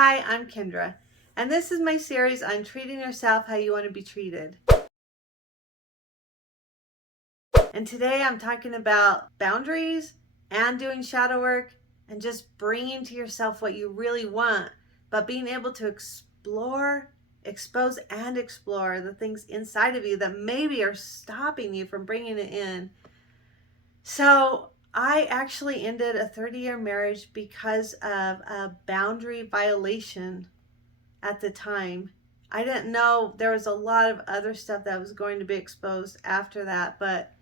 Hi, I'm Kendra, and this is my series on treating yourself how you want to be treated. And today I'm talking about boundaries and doing shadow work and just bringing to yourself what you really want, but being able to expose and explore the things inside of you that maybe are stopping you from bringing it in. So I actually ended a 30-year marriage because of a boundary violation at the time. I didn't know there was a lot of other stuff that was going to be exposed after that, but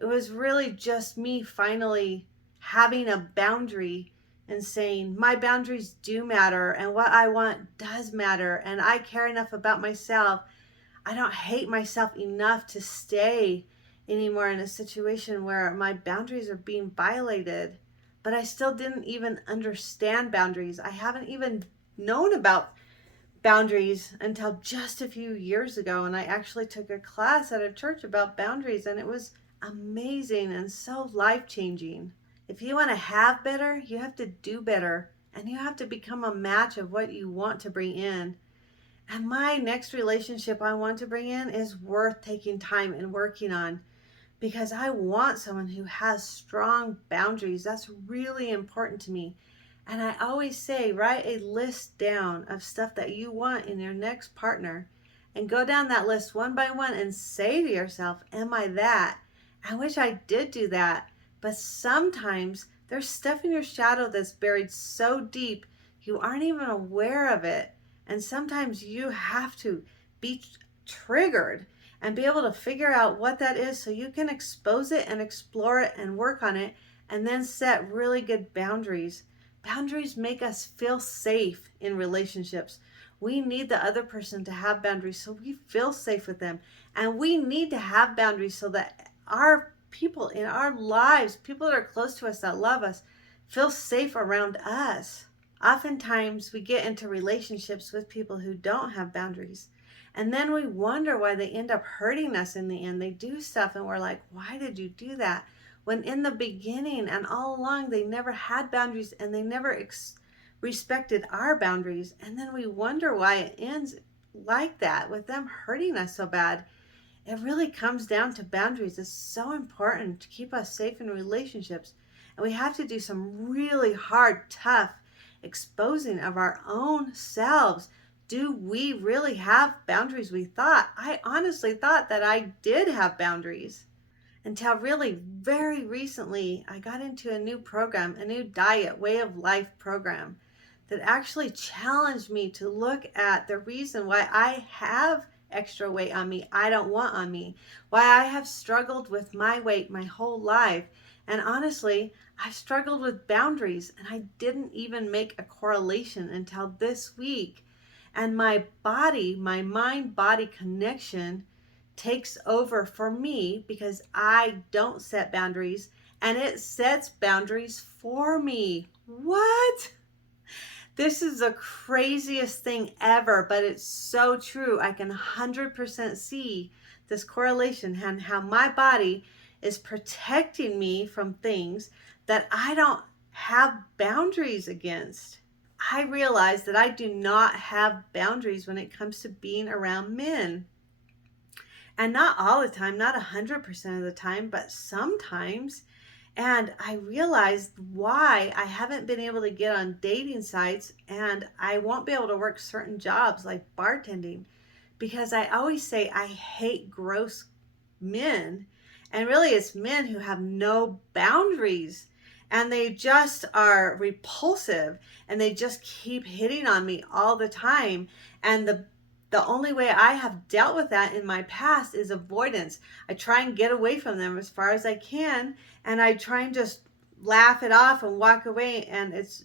it was really just me finally having a boundary and saying my boundaries do matter and what I want does matter, and I care enough about myself. I don't hate myself enough to stay anymore in a situation where my boundaries are being violated. But I still didn't even understand boundaries. I haven't even known about boundaries until just a few years ago, and I actually took a class at a church about boundaries, and it was amazing and so life-changing. If you want to have better, you have to do better, and you have to become a match of what you want to bring in. And my next relationship I want to bring in is worth taking time and working on, because I want someone who has strong boundaries. That's really important to me. And I always say, write a list down of stuff that you want in your next partner and go down that list one by one and say to yourself, am I that? I wish I did do that. But sometimes there's stuff in your shadow that's buried so deep you aren't even aware of it. And sometimes you have to be triggered and be able to figure out what that is so you can expose it and explore it and work on it, and then set really good boundaries. Boundaries make us feel safe in relationships. We need the other person to have boundaries so we feel safe with them. And we need to have boundaries so that our people in our lives, people that are close to us that love us, feel safe around us. Oftentimes we get into relationships with people who don't have boundaries. And then we wonder why they end up hurting us in the end. They do stuff and we're like, why did you do that? When in the beginning and all along, they never had boundaries and they never respected our boundaries. And then we wonder why it ends like that, with them hurting us so bad. It really comes down to boundaries. It's so important to keep us safe in relationships. And we have to do some really hard, tough exposing of our own selves. Do we really have boundaries? I honestly thought that I did have boundaries, until really very recently I got into a new program, a new diet, way of life program that actually challenged me to look at the reason why I have extra weight on me I don't want on me, why I have struggled with my weight my whole life. And honestly, I've struggled with boundaries and I didn't even make a correlation until this week. And my body, my mind-body connection takes over for me because I don't set boundaries and it sets boundaries for me. What? This is the craziest thing ever, but it's so true. I can 100% see this correlation and how my body is protecting me from things that I don't have boundaries against. I realize that I do not have boundaries when it comes to being around men. And not all the time, not 100% of the time, but sometimes. And I realized why I haven't been able to get on dating sites and I won't be able to work certain jobs like bartending, because I always say I hate gross men. And really it's men who have no boundaries and they just are repulsive and they just keep hitting on me all the time. And the only way I have dealt with that in my past is avoidance. I try and get away from them as far as I can, and I try and just laugh it off and walk away. And it's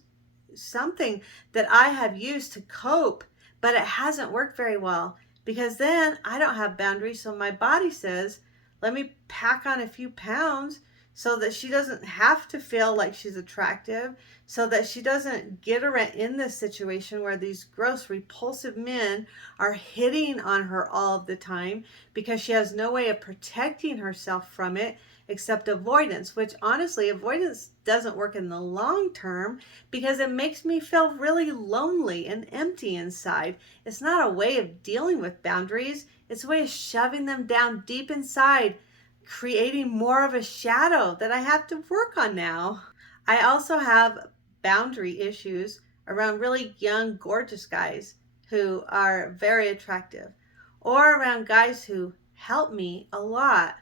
something that I have used to cope, but it hasn't worked very well, because then I don't have boundaries. So my body says, let me pack on a few pounds so that she doesn't have to feel like she's attractive, so that she doesn't get around in this situation where these gross, repulsive men are hitting on her all of the time because she has no way of protecting herself from it except avoidance, which honestly, avoidance doesn't work in the long term because it makes me feel really lonely and empty inside. It's not a way of dealing with boundaries, it's a way of shoving them down deep inside, creating more of a shadow that I have to work on now. I also have boundary issues around really young, gorgeous guys who are very attractive, or around guys who help me a lot.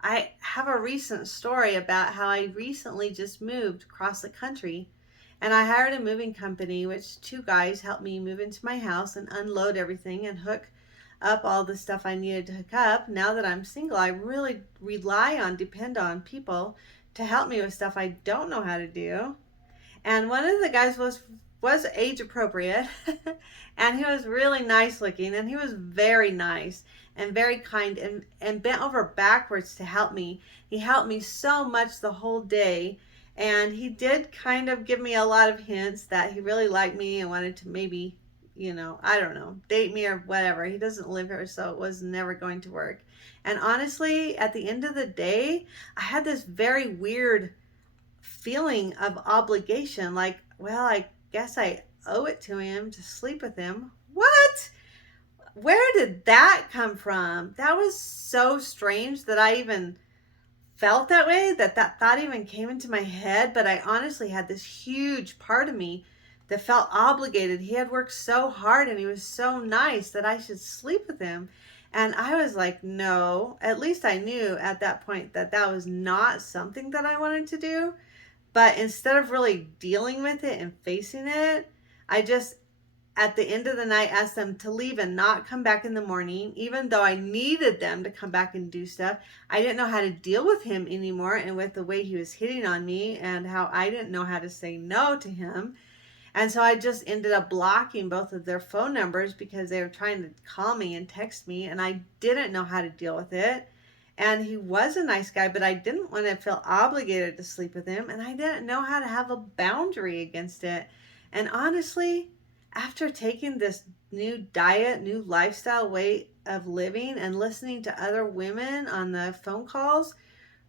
I have a recent story about how I recently just moved across the country, and I hired a moving company, which two guys helped me move into my house and unload everything and hook up all the stuff I needed to hook up. Now that I'm single, I really depend on people to help me with stuff I don't know how to do. And one of the guys was age appropriate and he was really nice looking, and he was very nice and very kind, and bent over backwards to help me. He helped me so much the whole day, and he did kind of give me a lot of hints that he really liked me and wanted to maybe, I don't know, date me or whatever. He doesn't live here, so it was never going to work. And honestly, at the end of the day, I had this very weird feeling of obligation, like, well, I guess I owe it to him to sleep with him. What? Where did that come from? That was so strange that I even felt that way, that thought even came into my head. But I honestly had this huge part of me that felt obligated. He had worked so hard and he was so nice that I should sleep with him. And I was like, no. At least I knew at that point that that was not something that I wanted to do. But instead of really dealing with it and facing it, I just, at the end of the night, asked them to leave and not come back in the morning, even though I needed them to come back and do stuff. I didn't know how to deal with him anymore, and with the way he was hitting on me and how I didn't know how to say no to him. And so I just ended up blocking both of their phone numbers because they were trying to call me and text me, and I didn't know how to deal with it. And he was a nice guy, but I didn't want to feel obligated to sleep with him, and I didn't know how to have a boundary against it. And honestly, after taking this new diet, new lifestyle way of living, and listening to other women on the phone calls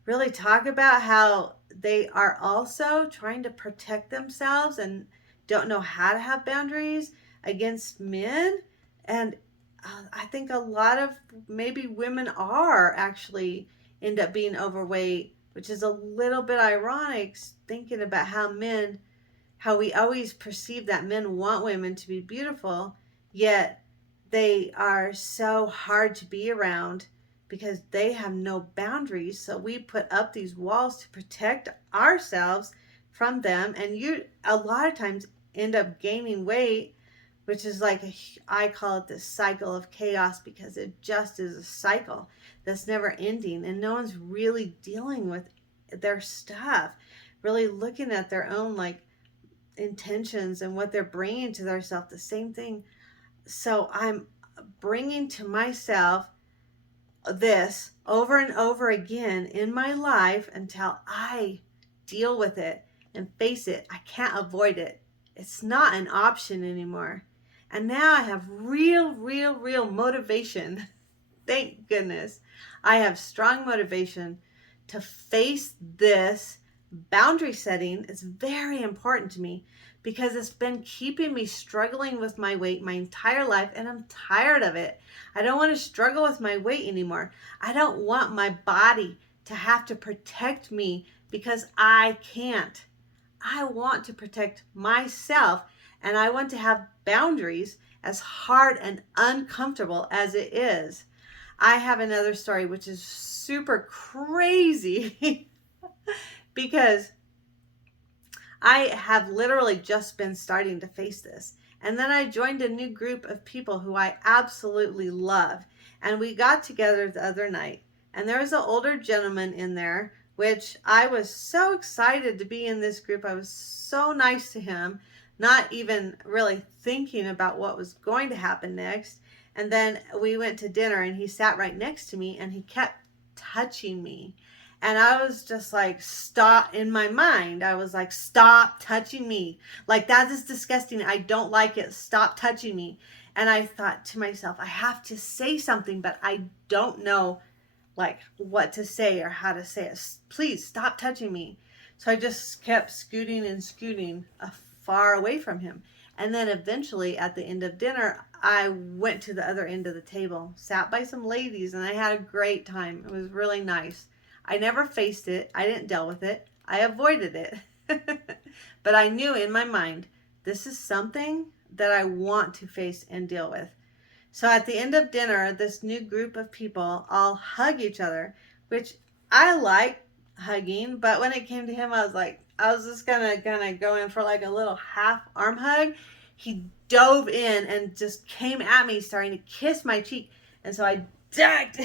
really talk about how they are also trying to protect themselves and don't know how to have boundaries against men. And I think a lot of maybe women are actually end up being overweight, which is a little bit ironic thinking about how we always perceive that men want women to be beautiful, yet they are so hard to be around because they have no boundaries. So we put up these walls to protect ourselves from them, and you a lot of times end up gaining weight, which is like I call it the cycle of chaos, because it just is a cycle that's never ending, and no one's really dealing with their stuff, really looking at their own like intentions and what they're bringing to themselves, the same thing. So I'm bringing to myself this over and over again in my life until I deal with it and face it. I can't avoid it. It's not an option anymore. And now I have real motivation. Thank goodness. I have strong motivation to face this boundary setting. It's very important to me because it's been keeping me struggling with my weight my entire life, and I'm tired of it. I don't want to struggle with my weight anymore. I don't want my body to have to protect me because I can't. I want to protect myself, and I want to have boundaries, as hard and uncomfortable as it is. I have another story which is super crazy because I have literally just been starting to face this. And then I joined a new group of people who I absolutely love. And we got together the other night. And there was an older gentleman in there, which I was so excited to be in this group. I was so nice to him, not even really thinking about what was going to happen next. And then we went to dinner and he sat right next to me and he kept touching me. And I was just like, stop. In my mind, I was like, stop touching me. Like, that is disgusting. I don't like it. Stop touching me. And I thought to myself, I have to say something, but I don't know like what to say or how to say it. Please stop touching me. So I just kept scooting and scooting far away from him. And then eventually at the end of dinner, I went to the other end of the table, sat by some ladies, and I had a great time. It was really nice. I never faced it. I didn't deal with it. I avoided it. But I knew in my mind, this is something that I want to face and deal with. So at the end of dinner, this new group of people all hug each other, which I like hugging, but when it came to him, I was just gonna go in for like a little half arm hug. He dove in and just came at me, starting to kiss my cheek. And so I ducked.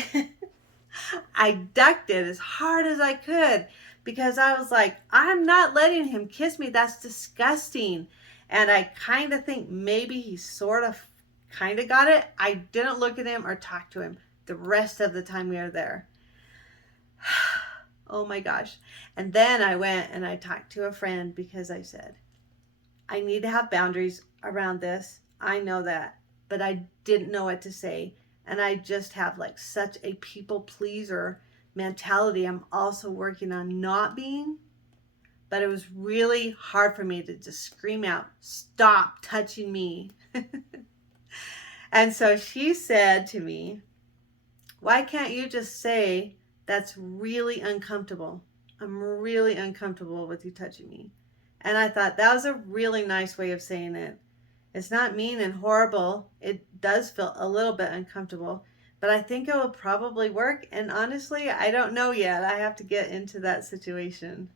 I ducked it as hard as I could because I was like, I'm not letting him kiss me. That's disgusting. And I kind of think maybe he sort of kind of got it. I didn't look at him or talk to him the rest of the time we were there. Oh my gosh. And then I went and I talked to a friend because I said, I need to have boundaries around this. I know that, but I didn't know what to say. And I just have like such a people pleaser mentality. I'm also working on not being, but it was really hard for me to just scream out, stop touching me. And so she said to me, why can't you just say that's really uncomfortable? I'm really uncomfortable with you touching me. And I thought that was a really nice way of saying it. It's not mean and horrible. It does feel a little bit uncomfortable, but I think it will probably work. And honestly, I don't know yet. I have to get into that situation.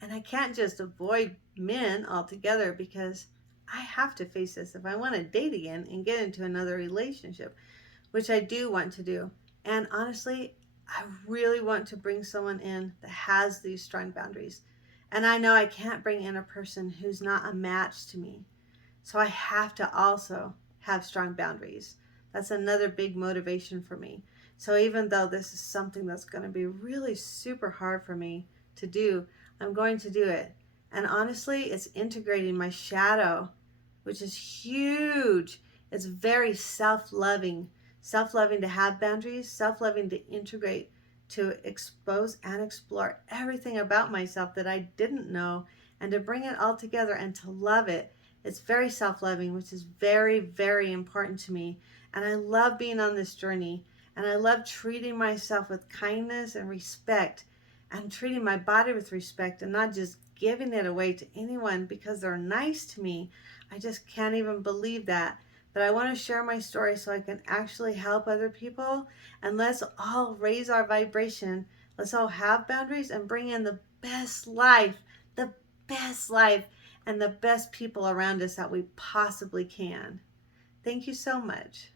And I can't just avoid men altogether because I have to face this if I want to date again and get into another relationship, which I do want to do. And honestly, I really want to bring someone in that has these strong boundaries. And I know I can't bring in a person who's not a match to me. So I have to also have strong boundaries. That's another big motivation for me. So even though this is something that's going to be really super hard for me to do, I'm going to do it. And honestly, it's integrating my shadow, which is huge. It's very self-loving. Self-loving to have boundaries, self-loving to integrate, to expose and explore everything about myself that I didn't know, and to bring it all together and to love it. It's very self-loving, which is very, very important to me. And I love being on this journey. And I love treating myself with kindness and respect, and treating my body with respect, and not just giving it away to anyone because they're nice to me. I just can't even believe that. But I want to share my story so I can actually help other people. And let's all raise our vibration. Let's all have boundaries and bring in the best life, and the best people around us that we possibly can. Thank you so much.